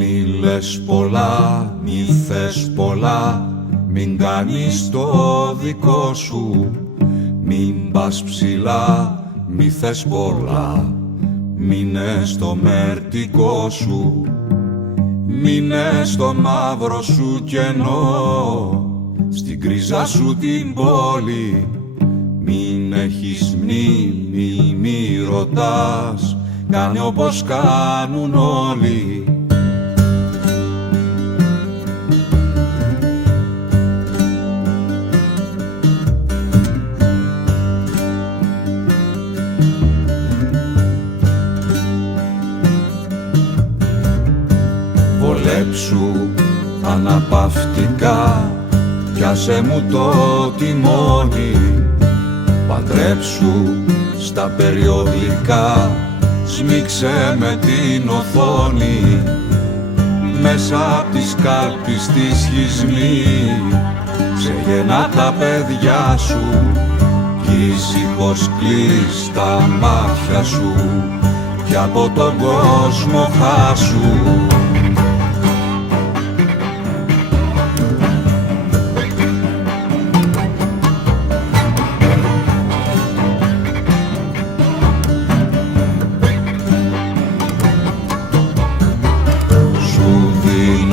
Μη λες πολλά, μη θες πολλά, μην κάνεις το δικό σου. Μην πας ψηλά, μη θες πολλά, μείνε στο μερτικό σου. Μείνε στο μαύρο σου κενό, στην κρίζα σου την πόλη. Μην έχεις μνήμη, μη ρωτάς, κάνε όπως κάνουν όλοι. Βολέψου αναπαυτικά, πιάσε μου το τιμόνι. Παντρέψου στα περιοδικά, σμίξε με την οθόνη. Μέσα απ' τις κάλπεις τη σχισμή, ξεγεννά τα παιδιά σου κι ήσυχος κλείς τα μάτια σου κι από τον κόσμο χάσου.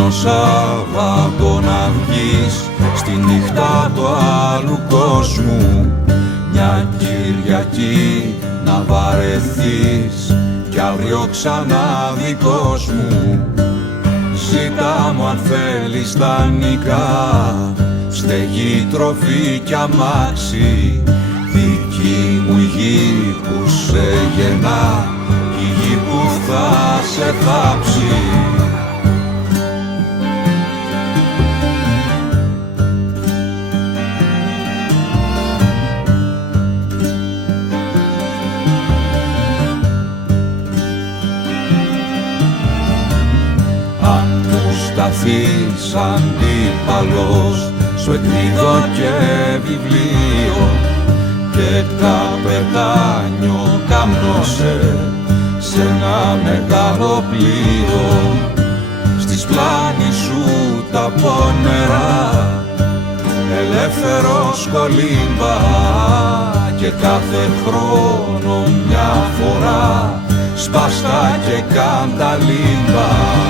Σάββατο να βγεις στη νύχτα του άλλου κόσμου, μια Κυριακή να βαρεθείς κι αύριο ξανά δικός μου. Ζήτα μου αν θέλεις τα νικά, στεγή, τροφή κι αμάξι, δική μου η γη που σε γεννά, η γη που θα σε θάψει. Σταθείς αντίπαλος, σου εκδίδω και βιβλίο και καπετάνιο κάμνωσε σε ένα μεγάλο πλοίο. Στις πλάνη σου τα πονερά, ελεύθερος κολύμπα και κάθε χρόνο μια φορά σπάστα και κάντα λίμπα.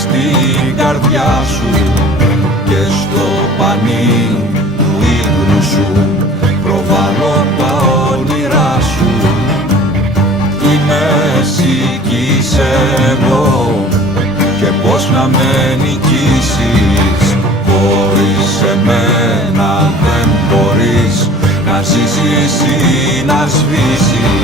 Στην καρδιά σου και στο πανί του ύπνου σου προβάλλω τα όνειρά σου. Είμαι εσύ κι είσαι εγώ και πώς να με νικήσεις. Χωρίς εμένα δεν μπορείς να ζήσεις ή να σβήσεις.